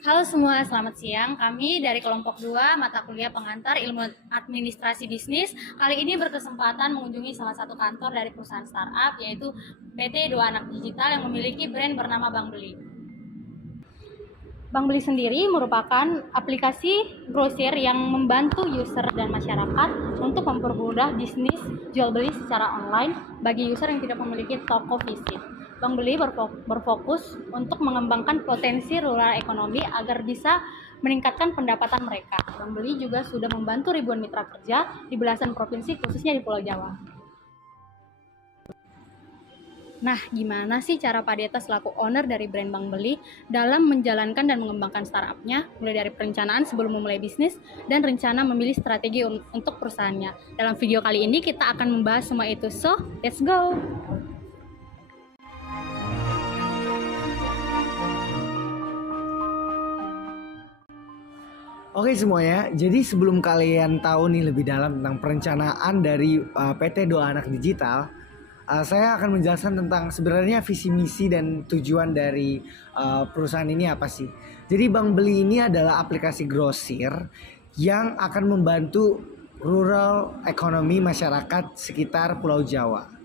Halo semua, selamat siang. Kami dari kelompok 2 mata kuliah pengantar Ilmu Administrasi Bisnis kali ini berkesempatan mengunjungi salah satu kantor dari perusahaan startup yaitu PT Dua Anak Digital yang memiliki brand bernama Bank Beli. Bank Beli sendiri merupakan aplikasi grosir yang membantu user dan masyarakat untuk mempermudah bisnis jual beli secara online bagi user yang tidak memiliki toko fisik. Bank Beli berfokus untuk mengembangkan potensi rural ekonomi agar bisa meningkatkan pendapatan mereka. Bank Beli juga sudah membantu ribuan mitra kerja di belasan provinsi khususnya di Pulau Jawa. Nah, gimana sih cara Pak Deta selaku owner dari brand Bank Beli dalam menjalankan dan mengembangkan startupnya, mulai dari perencanaan sebelum memulai bisnis dan rencana memilih strategi untuk perusahaannya. Dalam video kali ini kita akan membahas semua itu. So, let's go! Oke semuanya, jadi sebelum kalian tahu nih lebih dalam tentang perencanaan dari PT Dua Anak Digital, saya akan menjelaskan tentang sebenarnya visi misi dan tujuan dari perusahaan ini apa sih. Jadi Bank Beli ini adalah aplikasi grosir yang akan membantu rural ekonomi masyarakat sekitar Pulau Jawa,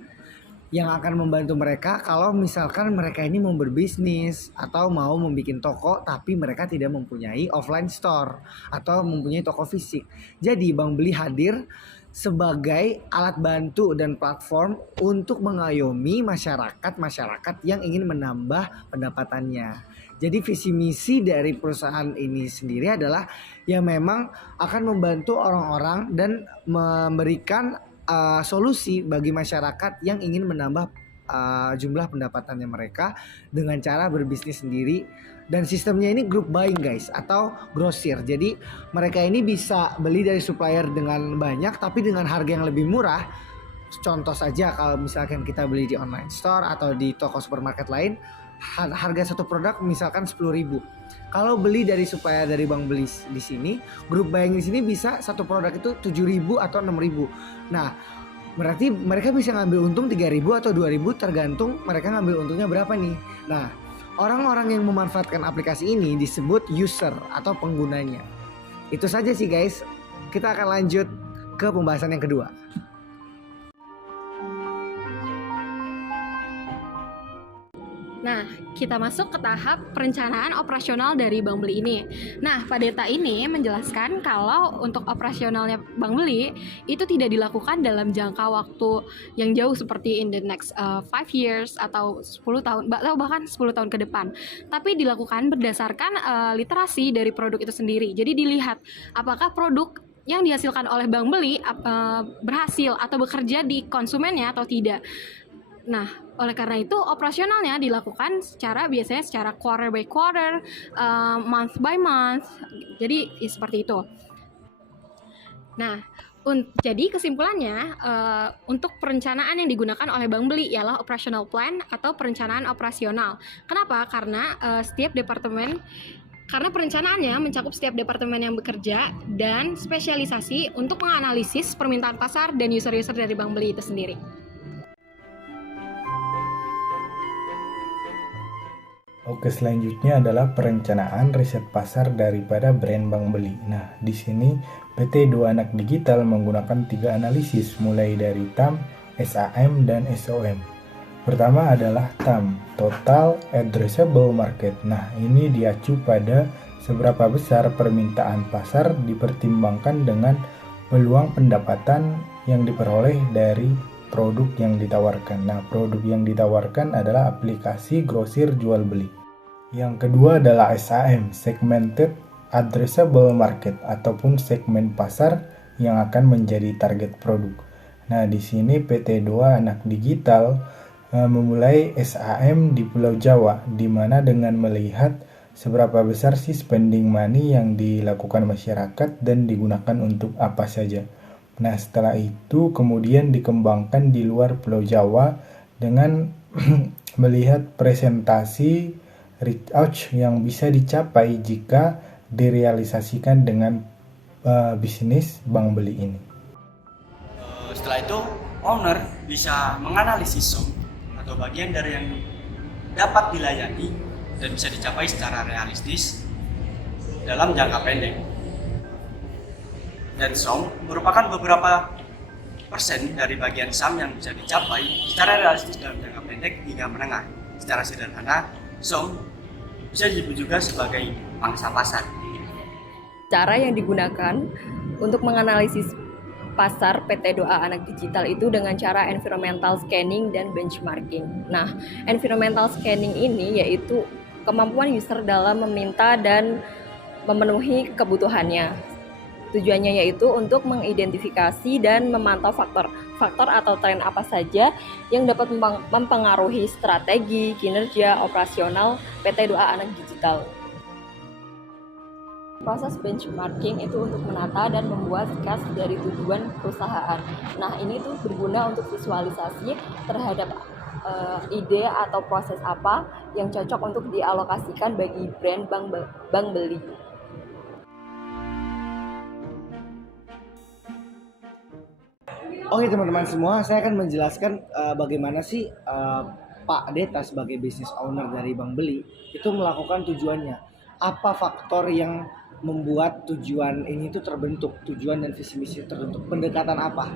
yang akan membantu mereka kalau misalkan mereka ini mau berbisnis atau mau membuat toko tapi mereka tidak mempunyai offline store atau mempunyai toko fisik. Jadi Bank Beli hadir sebagai alat bantu dan platform untuk mengayomi masyarakat yang ingin menambah pendapatannya. Jadi visi misi dari perusahaan ini sendiri adalah yang memang akan membantu orang-orang dan memberikan solusi bagi masyarakat yang ingin menambah jumlah pendapatannya mereka dengan cara berbisnis sendiri. Dan sistemnya ini group buying guys, atau grosir. Jadi mereka ini bisa beli dari supplier dengan banyak tapi dengan harga yang lebih murah. Contoh saja kalau misalkan kita beli di online store atau di toko supermarket lain, harga satu produk misalkan 10.000. Kalau beli dari supplier dari Bank Beli di sini, grup buying di sini bisa satu produk itu 7.000 atau 6.000. Nah, berarti mereka bisa ngambil untung 3.000 atau 2.000 tergantung mereka ngambil untungnya berapa nih. Nah, orang-orang yang memanfaatkan aplikasi ini disebut user atau penggunanya. Itu saja sih guys. Kita akan lanjut ke pembahasan yang kedua. Nah, kita masuk ke tahap perencanaan operasional dari Bank Beli ini. Nah, Pak Deta ini menjelaskan kalau untuk operasionalnya Bank Beli itu tidak dilakukan dalam jangka waktu yang jauh seperti in the next 5 years atau 10 tahun, atau bahkan 10 tahun ke depan. Tapi dilakukan berdasarkan literasi dari produk itu sendiri. Jadi dilihat apakah produk yang dihasilkan oleh Bank Beli berhasil atau bekerja di konsumennya atau tidak. Nah, oleh karena itu operasionalnya dilakukan biasanya secara quarter by quarter, month by month. Jadi seperti itu. Nah, jadi kesimpulannya untuk perencanaan yang digunakan oleh Bank Beli ialah operational plan atau perencanaan operasional. Kenapa? Karena karena perencanaannya mencakup setiap departemen yang bekerja dan spesialisasi untuk menganalisis permintaan pasar dan user-user dari Bank Beli itu sendiri. Oke, selanjutnya adalah perencanaan riset pasar daripada brand Bank Beli. Nah, di sini PT Dua Anak Digital menggunakan 3 analisis mulai dari TAM, SAM, dan SOM. Pertama adalah TAM, Total Addressable Market. Nah, ini diacu pada seberapa besar permintaan pasar dipertimbangkan dengan peluang pendapatan yang diperoleh dari produk yang ditawarkan. Nah, produk yang ditawarkan adalah aplikasi grosir jual beli. Yang kedua adalah SAM, Segmented Addressable Market, ataupun segmen pasar yang akan menjadi target produk. Nah, di sini PT Dua Anak Digital memulai SAM di Pulau Jawa, di mana dengan melihat seberapa besar sih spending money yang dilakukan masyarakat dan digunakan untuk apa saja. Nah, setelah itu kemudian dikembangkan di luar Pulau Jawa dengan melihat presentasi reach out yang bisa dicapai jika direalisasikan dengan bisnis Bank Beli ini. Setelah itu, owner bisa menganalisis SOM atau bagian dari yang dapat dilayani dan bisa dicapai secara realistis dalam jangka pendek. Dan saham merupakan beberapa persen dari bagian saham yang bisa dicapai secara realistis dalam jangka pendek hingga menengah. Secara sederhana, saham bisa disebut juga sebagai pangsa pasar. Cara yang digunakan untuk menganalisis pasar PT Doa Anak Digital itu dengan cara environmental scanning dan benchmarking. Nah, environmental scanning ini yaitu kemampuan user dalam meminta dan memenuhi kebutuhannya. Tujuannya yaitu untuk mengidentifikasi dan memantau faktor atau tren apa saja yang dapat mempengaruhi strategi, kinerja, operasional PT Doa Anak Digital. Proses benchmarking itu untuk menata dan membuat case dari tujuan perusahaan. Nah, ini tuh berguna untuk visualisasi terhadap ide atau proses apa yang cocok untuk dialokasikan bagi brand bank beli. Oke teman-teman semua, saya akan menjelaskan bagaimana sih Pak Deta sebagai business owner dari Bank Beli itu melakukan tujuannya. Apa faktor yang membuat tujuan ini itu terbentuk, tujuan dan visi misi terbentuk, pendekatan apa?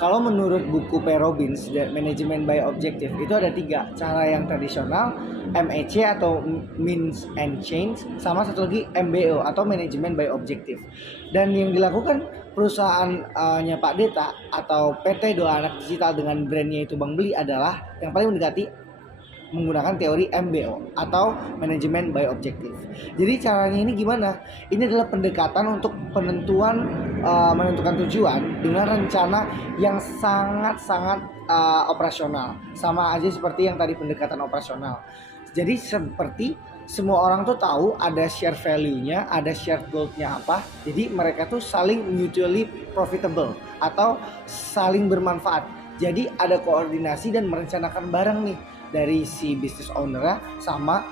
Kalau menurut buku P. Robbins, Management by Objective, itu ada 3 cara yang tradisional, MEC atau Means and Change, sama satu lagi MBO atau Management by Objective. Dan yang dilakukan perusahaannya Pak Deta atau PT Doa Anak Digital dengan brandnya itu Bank Beli adalah yang paling mendekati menggunakan teori MBO atau Management by Objective. Jadi caranya ini gimana? Ini adalah pendekatan untuk menentukan tujuan dengan rencana yang sangat-sangat operasional. Sama aja seperti yang tadi pendekatan operasional. Jadi seperti semua orang tuh tahu ada share value-nya, ada share goal-nya apa. Jadi mereka tuh saling mutually profitable atau saling bermanfaat. Jadi ada koordinasi dan merencanakan bareng nih dari si business owner sama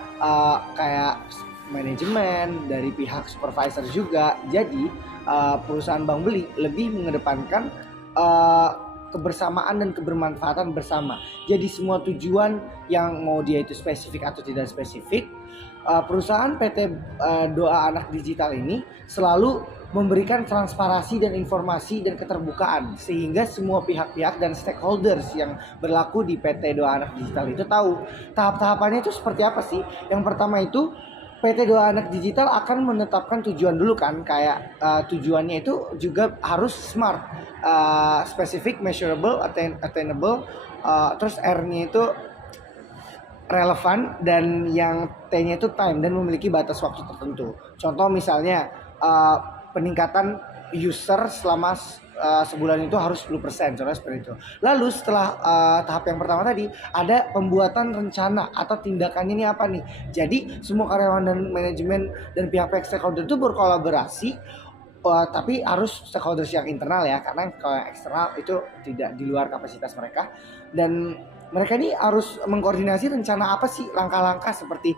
kayak manajemen, dari pihak supervisor juga. Jadi perusahaan Bank Beli lebih mengedepankan kebersamaan dan kebermanfaatan bersama. Jadi semua tujuan yang mau dia itu spesifik atau tidak spesifik, perusahaan PT Doa Anak Digital ini selalu memberikan transparansi dan informasi dan keterbukaan sehingga semua pihak-pihak dan stakeholders yang berlaku di PT Doa Anak Digital itu tahu tahap-tahapannya itu seperti apa sih. Yang pertama itu PT Doa Anak Digital akan menetapkan tujuan dulu kan, kayak tujuannya itu juga harus smart, specific, measurable, attainable, terus R-nya itu relevan, dan yang T-nya itu time dan memiliki batas waktu tertentu. Contoh misalnya peningkatan user selama sebulan itu harus 10%, contohnya seperti itu. Lalu setelah tahap yang pertama tadi ada pembuatan rencana atau tindakannya ini apa nih. Jadi semua karyawan dan manajemen dan pihak-pihak stakeholder itu berkolaborasi, tapi harus stakeholders yang internal ya, karena kalau yang eksternal itu tidak di luar kapasitas mereka. Dan mereka ini harus mengkoordinasi rencana apa sih, langkah-langkah seperti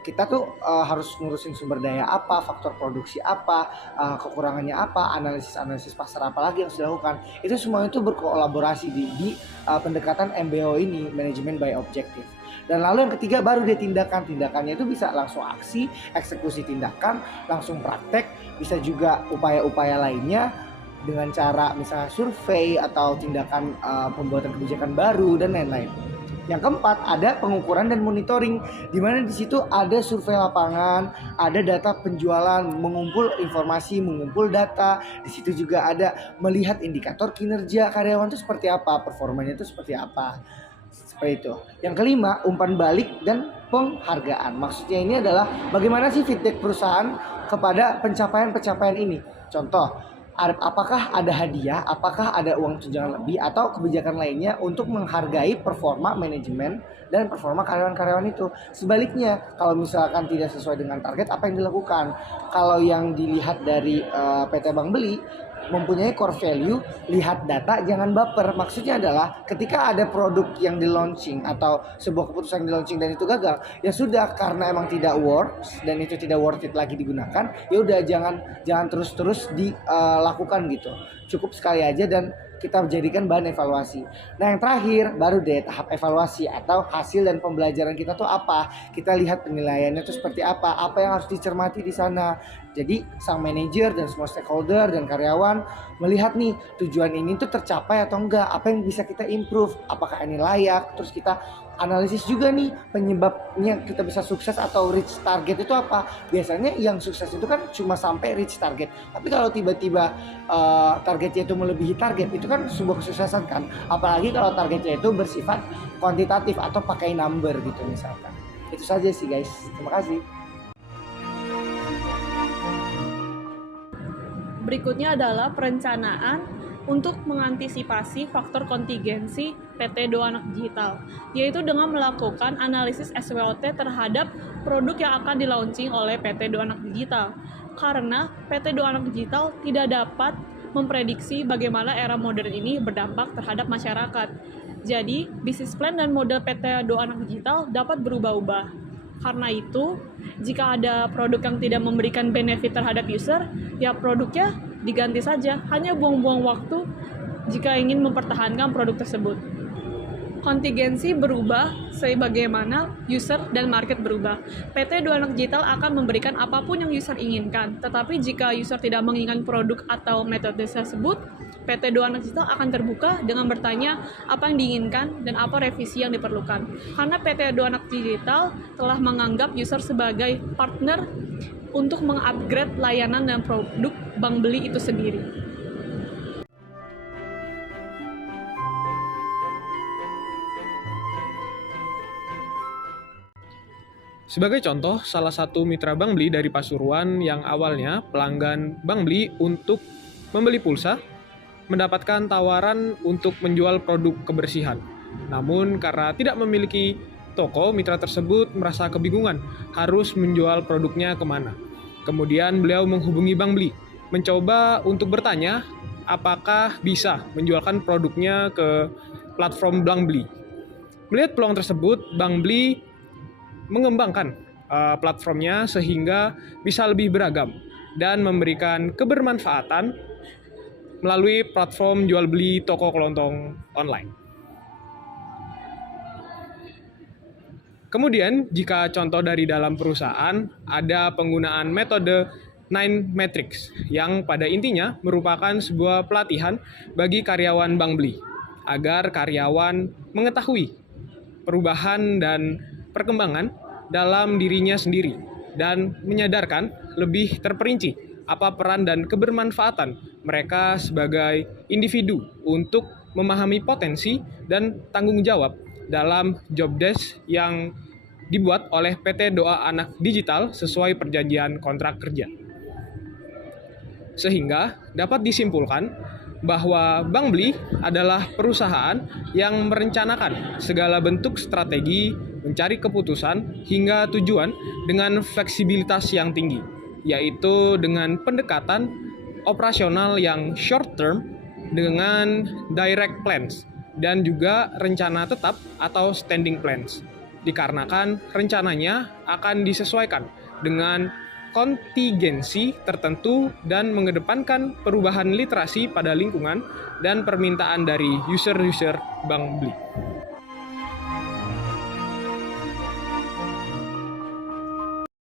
kita tuh harus ngurusin sumber daya apa, faktor produksi apa, kekurangannya apa, analisis pasar apa lagi yang harus dilakukan. Itu semua itu berkolaborasi di pendekatan MBO ini, Management by Objective. Dan lalu yang ketiga baru dia tindakannya itu bisa langsung aksi, eksekusi tindakan, langsung praktek, bisa juga upaya-upaya lainnya dengan cara misalnya survei atau tindakan pembuatan kebijakan baru dan lain-lain. Yang keempat ada pengukuran dan monitoring, di mana di situ ada survei lapangan, ada data penjualan, mengumpul informasi, mengumpul data. Di situ juga ada melihat indikator kinerja karyawan itu seperti apa, performanya itu seperti apa. Seperti itu. Yang kelima, umpan balik dan penghargaan. Maksudnya ini adalah bagaimana sih feedback perusahaan kepada pencapaian-pencapaian ini. Contoh, apakah ada hadiah, apakah ada uang tunjangan lebih atau kebijakan lainnya untuk menghargai performa manajemen dan performa karyawan-karyawan itu. Sebaliknya, kalau misalkan tidak sesuai dengan target, apa yang dilakukan? Kalau yang dilihat dari PT Bank Beli mempunyai core value, lihat data, jangan baper. Maksudnya adalah ketika ada produk yang di launching atau sebuah keputusan yang di launching dan itu gagal, ya sudah, karena emang tidak worth dan itu tidak worth it lagi digunakan, ya udah jangan terus-terus dilakukan gitu. Cukup sekali aja dan kita jadikan bahan evaluasi. Nah yang terakhir baru deh tahap evaluasi atau hasil dan pembelajaran kita tuh apa. Kita lihat penilaiannya tuh seperti apa yang harus dicermati di sana. Jadi sang manajer dan semua stakeholder dan karyawan melihat nih tujuan ini tuh tercapai atau enggak, apa yang bisa kita improve, apakah ini layak, terus kita analisis juga nih penyebabnya kita bisa sukses atau reach target itu apa. Biasanya yang sukses itu kan cuma sampai reach target, tapi kalau tiba-tiba targetnya itu melebihi target, itu kan sebuah kesuksesan kan. Apalagi kalau targetnya itu bersifat kuantitatif atau pakai number gitu misalkan. Itu saja sih guys, terima kasih. Berikutnya adalah perencanaan untuk mengantisipasi faktor kontingensi PT Do Anak Digital, yaitu dengan melakukan analisis SWOT terhadap produk yang akan di-launching oleh PT Do Anak Digital. Karena PT Do Anak Digital tidak dapat memprediksi bagaimana era modern ini berdampak terhadap masyarakat. Jadi, bisnis plan dan model PT Do Anak Digital dapat berubah-ubah. Karena itu, jika ada produk yang tidak memberikan benefit terhadap user, ya produknya diganti saja, hanya buang-buang waktu jika ingin mempertahankan produk tersebut. Kontingensi berubah sebagaimana user dan market berubah. PT Do Anak Digital akan memberikan apapun yang user inginkan, tetapi jika user tidak menginginkan produk atau metode tersebut, PT Do Anak Digital akan terbuka dengan bertanya apa yang diinginkan dan apa revisi yang diperlukan. Karena PT Do Anak Digital telah menganggap user sebagai partner untuk mengupgrade layanan dan produk Bank Beli itu sendiri. Sebagai contoh, salah satu mitra Bank Beli dari Pasuruan yang awalnya pelanggan Bank Beli untuk membeli pulsa, mendapatkan tawaran untuk menjual produk kebersihan. Namun karena tidak memiliki toko, mitra tersebut merasa kebingungan harus menjual produknya kemana. Kemudian beliau menghubungi Bank Beli, mencoba untuk bertanya apakah bisa menjualkan produknya ke platform Bank Beli. Melihat peluang tersebut, Bank Beli mengembangkan platformnya sehingga bisa lebih beragam dan memberikan kebermanfaatan melalui platform jual beli toko kelontong online. Kemudian, jika contoh dari dalam perusahaan, ada penggunaan metode 9 Matrix yang pada intinya merupakan sebuah pelatihan bagi karyawan Bank Beli agar karyawan mengetahui perubahan dan perkembangan dalam dirinya sendiri dan menyadarkan lebih terperinci apa peran dan kebermanfaatan mereka sebagai individu untuk memahami potensi dan tanggung jawab dalam job desk yang dibuat oleh PT Doa Anak Digital sesuai perjanjian kontrak kerja. Sehingga dapat disimpulkan bahwa Bank Beli adalah perusahaan yang merencanakan segala bentuk strategi, mencari keputusan hingga tujuan dengan fleksibilitas yang tinggi, yaitu dengan pendekatan operasional yang short term dengan direct plans dan juga rencana tetap atau standing plans. Dikarenakan rencananya akan disesuaikan dengan kontingensi tertentu dan mengedepankan perubahan literasi pada lingkungan dan permintaan dari user-user Bank Beli.